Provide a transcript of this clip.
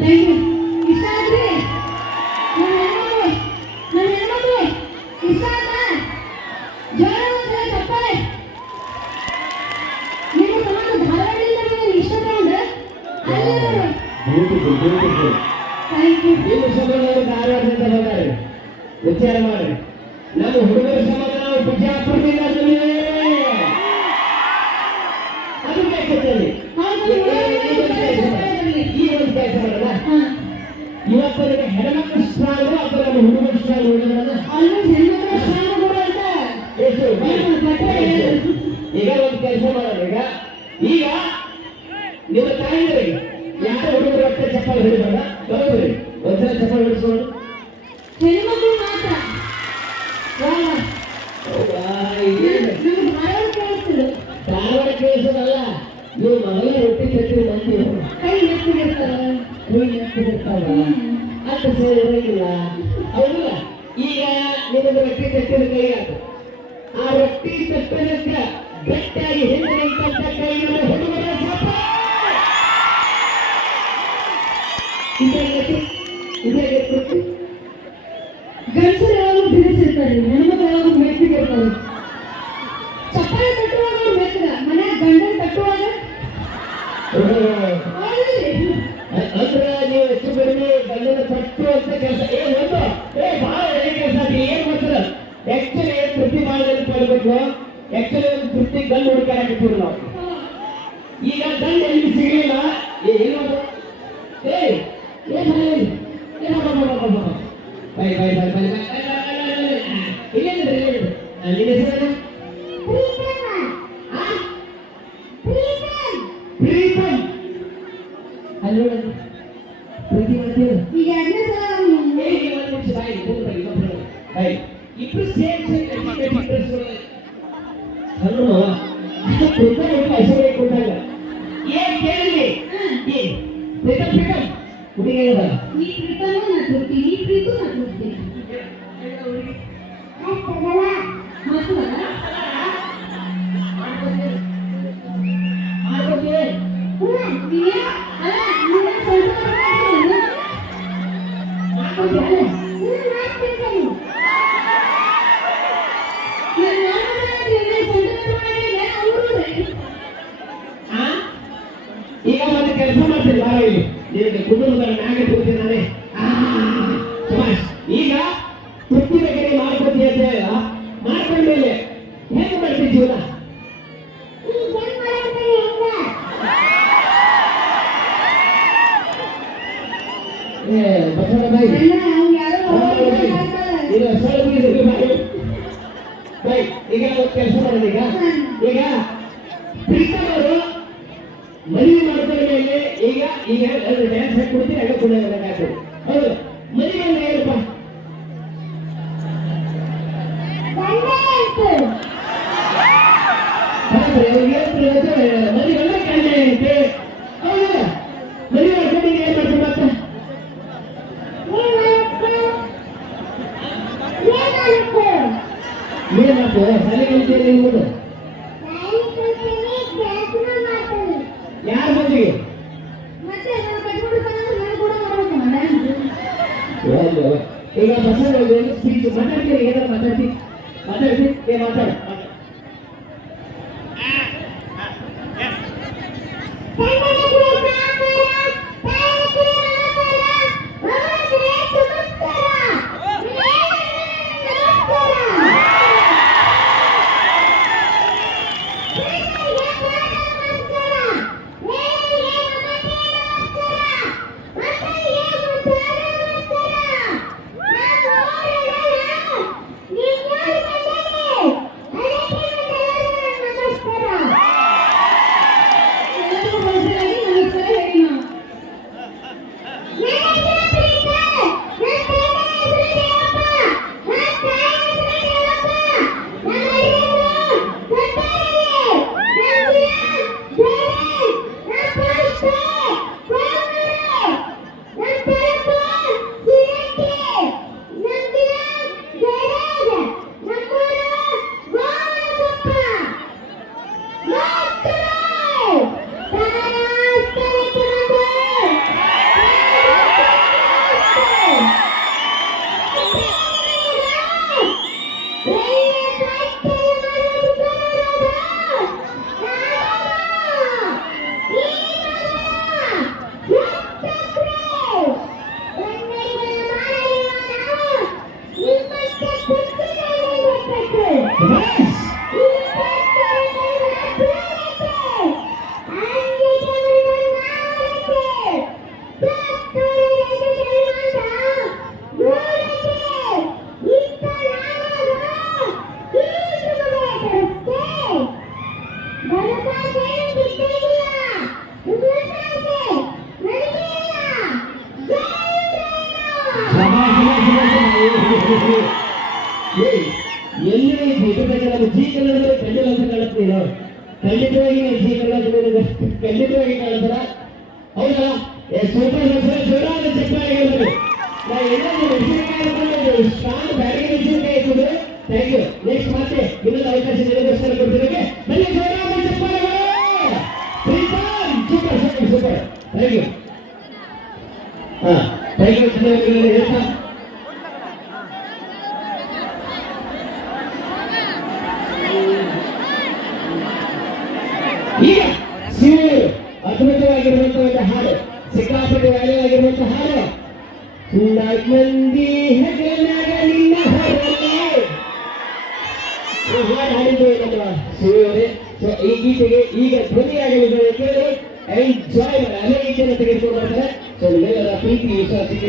Thank you. ಇಷ್ಟ ಆದ್ರಿ ನನ್ನ ಹೆಣ್ಮಕ್ಳು ಇಷ್ಟ ಆಯ್ತಾ? ಜೋರ ಒಂದ್ಸಲ ಚಪ್ಪಾಳೆ. ನಿಮ್ಮ ಸಮಾನ ಧಾರವಾಡದಿಂದ ಬಂದ ಇಷ್ಟ ಸೌಂಡ್ ಅಲ್ಲ. Thank you. ನಿಮ್ಮ ಸಮಾನ ಧಾರವಾಡದಿಂದ ಬಂದಾರೆ. ವಿಚಾರ ಮಾಡಿ ನಮ್ಮ ಹುಡುಗರ ಸಮಾನ ನಾವು ಬಿಜಾಪುರದಿಂದ ಅದು ಬೇಕಂತೇಳಿ ಈ ಒಂದು ಕೆಲಸ ಮಾಡೋಣ. ಇವತ್ತು ಹೆಣ್ಮಕ್ಳು ಸ್ಟ್ರಾಂಗ್ ಅಥವಾ ನಮ್ಮ ಹುಡುಗರು ಸ್ಟ್ರಾಂಗ್ ನೋಡೋಣ. ಹೆಣ್ಮಕ್ಳು ಸ್ಟ್ರಾಂಗ್ ಅಂತ ಈಗ ಒಂದು ಕೆಲಸ ಮಾಡೋಣ. ಈಗ ನಿಮ್ಮ ತಾಯಿಗಳಿಗೆ ಯಾರು ಹುಡುಗರು ಹೊಟ್ಟೆ ಚಪ್ಪಾಳೆ ಹಿಡಿಬೇಡ, ಬರೋದ್ರಿ ಒಂದ್ಸಲ ಚಪ್ಪಾಳೆ ಹಿಡಿಸ್ಕೊಂಡು ಹೆಣ್ಮಕ್ಳು ಮಾತ್ರ ಧಾರವಾಡ ಕೇಳಿಸೋದಲ್ಲ. ನೀವು ಮಗನ ರೊಟ್ಟಿ ತಟ್ಟಿ ಮಂದಿ ಕೈ ನೆಟ್ಟಿರ್ತಾವ ಅಂತ ಸೇರಿಲ್ಲ ಹೌದಲ್ಲ. ಈಗ ನಿಮಗೆ ರೊಟ್ಟಿ ತಟ್ಟಿದ ಕೈ ಆಯ್ತು. ಆ ರೊಟ್ಟಿ ತಟ್ಟದಕ್ಕ ಗಟ್ಟಿಯಾಗಿ ಹಿಂದೆ ನಿಂತ ಕೈಗಳ ಹುಡುಗರ ಗಂಡಸರು ಯಾವಾಗ ಬಿಡಿಸಿರ್ತಾರೆ, ಹೆಣ್ಮಕ್ಳು ಯಾವಾಗ ಮೆಟ್ಟಿಗಿರ್ತಾರೆ. ಚಪ್ಪಾಳೆ ತಟ್ಟುವಾಗ ಮೆಟ್ಟಗ, ಮನ್ಯಾಗ ಗಂಡನ್ ತಟ್ಟುವಾಗ ಅಂದ್ರೆ ನೀವು ಹೆಚ್ಚು ಕಡಿಮೆ ಗಂಡನ ತಟ್ಟು ಅಂತ ಕೆಲಸ ಏನ್ ಒಂದು ಬಹಳ ಒಳ್ಳೆ ಕೆಲಸ ಅದು. ಏನ್ ಮಾಡ್ತಾರ ಆಕ್ಚುಲಿ ತೃಪ್ತಿ ಮಾಡೋದಕ್ಕೆ ಕೊಡ್ಬೇಕು. ಆಕ್ಚುಲಿ ಒಂದು ತೃಪ್ತಿ ಗಂಡು ಹುಡುಕಾಡಕತ್ತೀವಿ ನಾವು. ಈಗ ಗಂಡು ಎಲ್ಲಿ ಸಿಗಲಿಲ್ಲ ಏನದು ಬೈ ಬೈ ಬೈ ಬೈ ಇಲ್ಲೇನ್ರಿ ನಿನ್ನ ಹೆಸರು ಪ್ರೀತಮ್. ಅಲ್ಲಿ ಪ್ರೀತಿ ಮಾಡ್ತೀವಿ. ಈಗ ಎರಡನೇ ಸಲ ಇಬ್ರು ಸೇಮ್ ಕೊಟ್ಟಾಗ ಏನ್ ಕೇಳಿ ಪ್ರೀತಮ್ ಹುಡುಗಿ ನೀ ಪ್ರೀತಮು ನಾ ತೃಪ್ತಿ, ನೀ ಪ್ರೀತು ನಾ ತೃಪ್ತಿ. ಈಗ ಮತ್ತೆ ಕೆಲಸ ಮಾಡ್ತೀನಿ ಬಾರ ಇಲ್ಲಿ ನಿನಗೆ ಕುಟುಂಬದ ಮ್ಯಾಗೆ ಕೂತೀನಿ ನಾನೇ. ಈಗ ತೃಪ್ತಿ ಬಗ್ಗೆ ಮಾಡ್ಕೊತೀಯ ಅಂತ ಹೇಳ ಮಾಡ್ಕೊಂಡ್ಮೇಲೆ ಹೇಗೆ ಮಾಡ್ತೀವಿ ಜೀವನ? ಈಗ ಕೆಲಸ ಮಾಡೋದು. ಈಗ ಪ್ರೀತಮ್ ಅವರು ಮದುವೆ ಮಾಡ್ಕೊಂಡ ಮೇಲೆ ಈಗ ಈಗ ಡ್ಯಾನ್ಸ್ ಹಾಕೊಡ್ತೀನಿ ಆಗ ಕುಡಿಯೋದಾಗ್ತದೆ. ಹೌದು ಮದುವೆ ಅಂದ್ರೆ ಏನಪ್ಪ? ಮದುವೆ ಅಂದ್ರೆ ಕಣ್ಣೆ ಅಂತೆ. ಹೌದಾ? ಮದುವೆ ಮಾಡ್ಕೊಂಡು ಏನ್ ಮಾಡ್ತೀವಿ ಮತ್ತೆ? ಏನ್ ಮಾಡ್ತೀವಿ? ಶಾಲೆ ಕಲಿತೀರಿ ನಿಮ್ದು? ಯಾರ ಮದುವೆ? ಈಗ ಬಸವರಾಜ್ ಸ್ಪೀಚ್ ಮಾತಾಡ್ತೀರಿ, ಏನಾದ್ರು ಮಾತಾಡ್ತಿ ಮಾತಾಡ ಎಲ್ಲಿ ನಮ್ಮ ಜೀ ಕನ್ನಡದಲ್ಲಿ ಕಂಡಿಲ್ಲ ಅಂತ ಕಾಣುತ್ತೆ ನಾವು ಖಂಡಿತವಾಗಿ ನಾವು ಜೀ ಕನ್ನಡ ಖಂಡಿತವಾಗಿ ಕಾಣ್ತಾರ ಹೌದಾ ಸೂಪರ್ ಜೋರಾದ ಚಪ್ಪಾಳೆ ನಾವು ಎಲ್ಲರೂ ಸ್ಟ್ರಾಂಗ್ ಬ್ಯಾಟಿಂಗ್ ಮೆಣಸಿನಕಾಯಿ ಇಟ್ಟಿದ್ರು ಥ್ಯಾಂಕ್ ಯು ನೆಕ್ಸ್ಟ್ ಮತ್ತೆ ಇನ್ನೊಂದು ಅವಕಾಶ ನಿಮಗೋಸ್ಕರ ಕೊಡ್ತಿರೋಕೆ ಬನ್ನಿ ಜೋರಾದ ಚಪ್ಪಾಳೆಗಳು Preetham super super super thank you thank you ಧನ್ಯವಾದಗಳು ಹೇಳ್ತಾ ಈಗ ಶಿವರು ಅದ್ಭುತವಾಗಿರುವಂತಹ ಒಂದು ಹಾಡು ಸಿಕ್ಕಾಪಟ್ಟೆ ವ್ಯಾಲ್ಯೂ ಹಾಡು ಮಂದಿ ಹೆಗಲಾಗ ನಿನ್ನ ಹೊರಲಿ ಹಾಡು ಹಾಡಿದ್ದು ನಮ್ಮ ಶಿವರೇ. ಸೊ ಈ ಗೀತೆಗೆ ಈಗ ಧ್ವನಿಯಾಗಲಿದೆ ಕೇಳಿ ಎಂಜಾಯ್ ಮಾಡಿ ಅನೇಕ ಜನ ತೆಗೆದುಕೊಂಡು ಬರ್ತಾರೆ. ಸೊ ನಿಮ್ಮೆಲ್ಲರ ಪ್ರೀತಿ ವಿಶ್ವಾಸಕ್ಕೆ